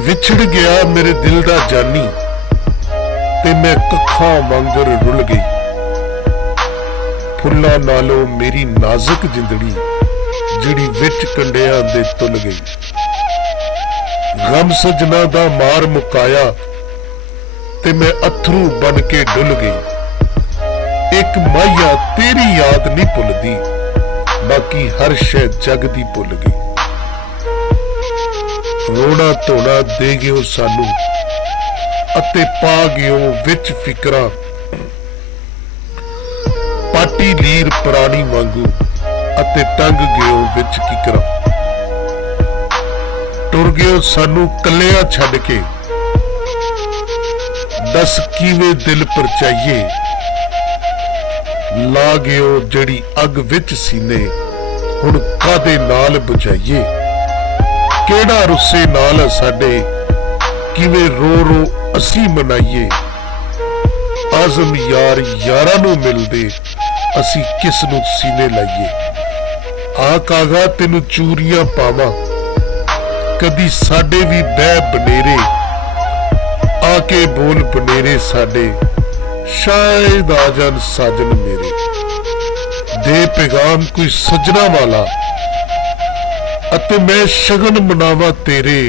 विछड़ गया मेरे दिल दा जानी ते मैं कखां वांगर रुल गई। फुल्लां नालों मेरी नाजुक जिंदड़ी जिहड़ी विच कंडियां दे तुल गई। गम सजना दा मार मुकाया ते मैं अथरू बन के डुल गई। एक माहिया तेरी याद नहीं भुलदी, बाकी हर शै जग दी भुल गई। रोना धोना दे गयो सानू अते पा गयो विच फिकरां। पाटी लीर पुरानी वांगू अते टंग गयो विच किकरां। टुर गयो सानू कल्लियां छड्ड के, दस किवें दिल परचाइए। ला गयो जड़ी अग विच सीने, हुण कादे नाल बुझाइए। केड़ा रुस्से नाल साडे, किवें रो रो असी मनाइए। आज़म यार यारां नूं मिलदे, असी किस नूं सीने लाइए। आ कागा तेनू चूरियां पावां, कदी साडे भी बह बनेरे। आके बोल बनेरे साडे, शायद आ जान साजन मेरे। दे पैगाम कोई सजना वाला, अते मैं शगन मनावा तेरे।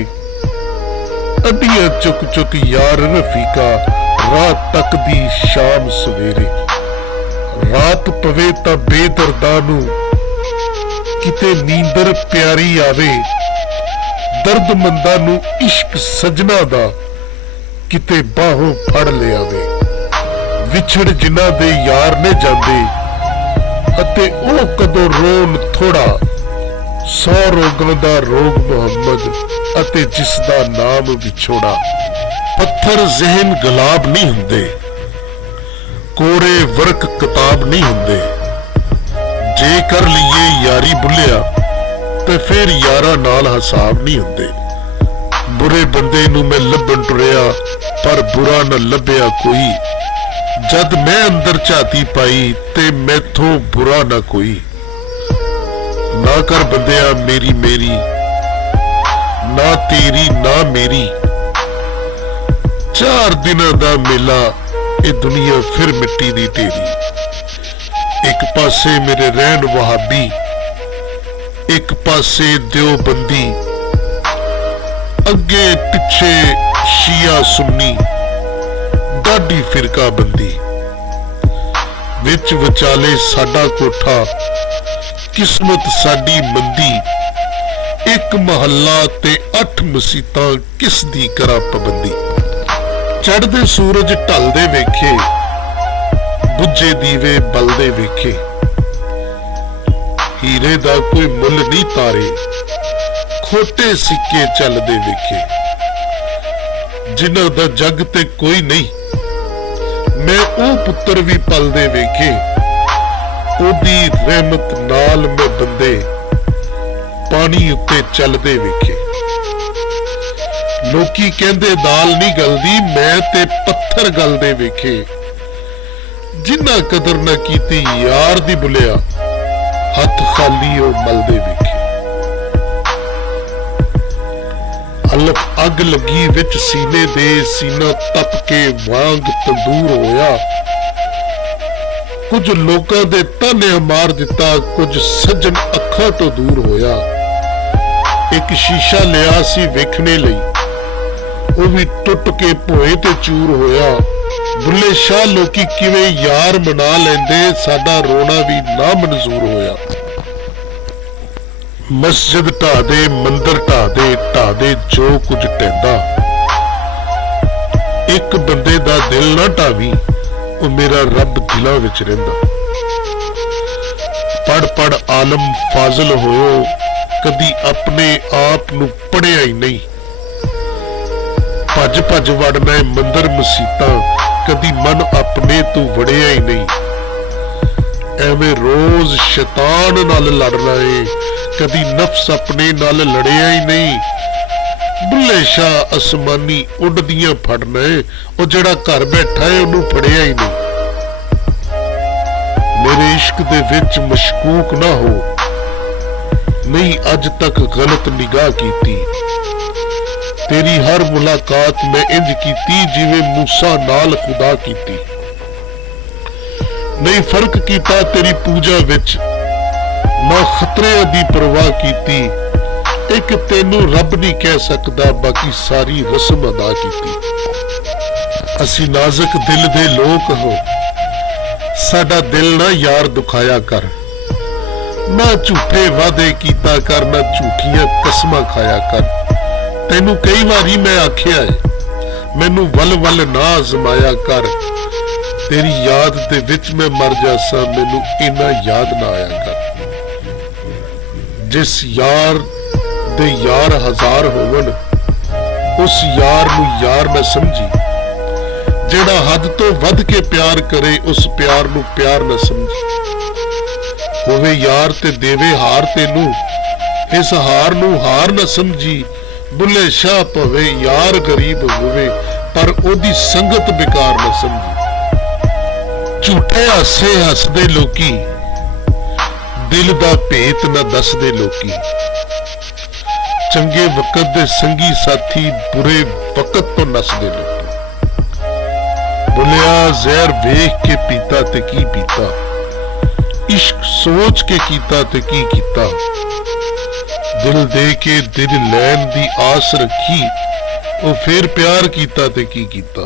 अड्डियां चुक चुक यार रफीका, रात तक दी शाम सवेरे। रात पवे तां बेदर्दां नूं किते नींदर प्यारी आवे। दर्दमंदां नूं इश्क सजना दा किते बाहों फड़ लियावे। विछड़ जिन्हां दे यार ने जांदे, अते ओ कदों रोन थोड़ा। 100 रोगां दा रोग मुहम्मद, अते जिसदा नाम विछोड़ा। पत्थर जहन गुलाब नहीं हुंदे, कोरे वर्क किताब नहीं हुंदे। जे कर लीए यारी बुलिया, ते फिर यारा नाल हिसाब नहीं हुंदे। बुरे बंदे नूं मैं लभण टुरिया, पर बुरा न लभ्या कोई। जद मैं अंदर झाती पाई, ते मैथों बुरा न कोई। ना कर बंदिया मेरी मेरी, ना तेरी ना मेरी। 4 दिनां दा मेला, ए दुनिया फिर मिट्टी दी ढेरी। एक पासे मेरे रहन वहाबी, एक पासे देवबंदी। अगे पिछे शिया सुन्नी, डाडी फिरका बंदी। विच विचाले साडा कोठा, किस्मत साडी मंदी। एक महल्ला ते 8 मसीतां, किस दी करा पाबंदी। चढ़दे सूरज ढलदे वेखे, बुझे दीवे बलदे वेखे। हीरे दा कोई मुल नहीं तारे, खोटे सिक्के चलदे वेखे। जिन्हां दा जग ते कोई नहीं, मैं ओ पुत्तर भी पलदे वेखे। ओदी रहमत नाल मैं बंदे, पानी उत्ते चलदे वेखे। लोकी कहंदे दाल नहीं गलदी, मैं ते पत्थर गलदे वेखे। जिन्ना कदर न कीती यार दी बुलिया, हथ खाली ओ मलदे वेखे। अलफ अग लगी विच सीने दे, सीना तप के वांग तंदूर होया। कुछ लोकां दे ताने मार दिता, कुछ सज्जन अखां तो दूर होया। एक शीशा लिया सी वेखने लई, वो भी टुट के भोए ते चूर होया। बुल्ले शाह लोकी किवें यार मना लेंदे, साडा रोना भी ना मंजूर होया। मस्जिद ढा दे, मंदिर ढा दे जो कुछ ढैंदा। एक बंदे दा दिल ना ढावी, वो मेरा रब दिलां विच रहिंदा। पढ़ पढ़ आलम फाजिल होयो, कदी अपने आप नूं पढ़िया ही नहीं। भज भज वड़ना है मंदिर मसीतां, कदी मन अपने तू वड़िया ही नहीं। एवें रोज शैतान नाल लड़ना है, कदी नफ्स अपने नाल लड़िया ही नहीं। बुल्ले शाह आसमानी उड़दियां फड़ना है, वो जेड़ा घर बैठा है उन्होंने फड़िया ही नहीं। मेरे इश्क दे विच मशकूक ना हो, नहीं अज तक गलत निगाह कीती। तेरी हर मुलाकात मैं इंज कीती जिवें मूसा नाल खुदा कीती। नहीं फर्क कीता तेरी पूजा विच, ना खतरे दी परवाह कीती। एक तेनू रब नहीं कह सकदा, बाकी सारी रस्म अदा कीती। असी नाजुक दिल दे लोग हो, साडा दिल ना यार दुखाया कर। ना झूठे वादे कीता कर, ना झूठियां कसमां खाया कर। तेनू कई बारी मैं आख्या है, मैनू वल वल ना आजमाया कर। तेरी याद दे विच मैं मर जासा, मैनू इना याद ना आया कर। जिस यार दे यार हजार होवन, उस यार नू यार ना समझी। जेड़ा हद तो वध के प्यार करे, उस प्यार नू प्यार ना समझी। होवे यार ते देवे हार तेनू, इस हार नू हार ना समझी। बुले शाह पवे यार गरीब होवे, पर ओदी संगत बेकार ना समझी। झूठे हासे हसदे लोकी, दिल दा भेत ना दसदे लोकी। चंगे वक्त दे संगी साथी, बुरे वक्त तो नसदे लोकी। बुलिया जहर वेख के पीता ते की पीता, इश्क सोच के कीता ते की कीता। दिल दे के दिल लैन दी आस रखी, ओ फिर प्यार कीता ते की कीता।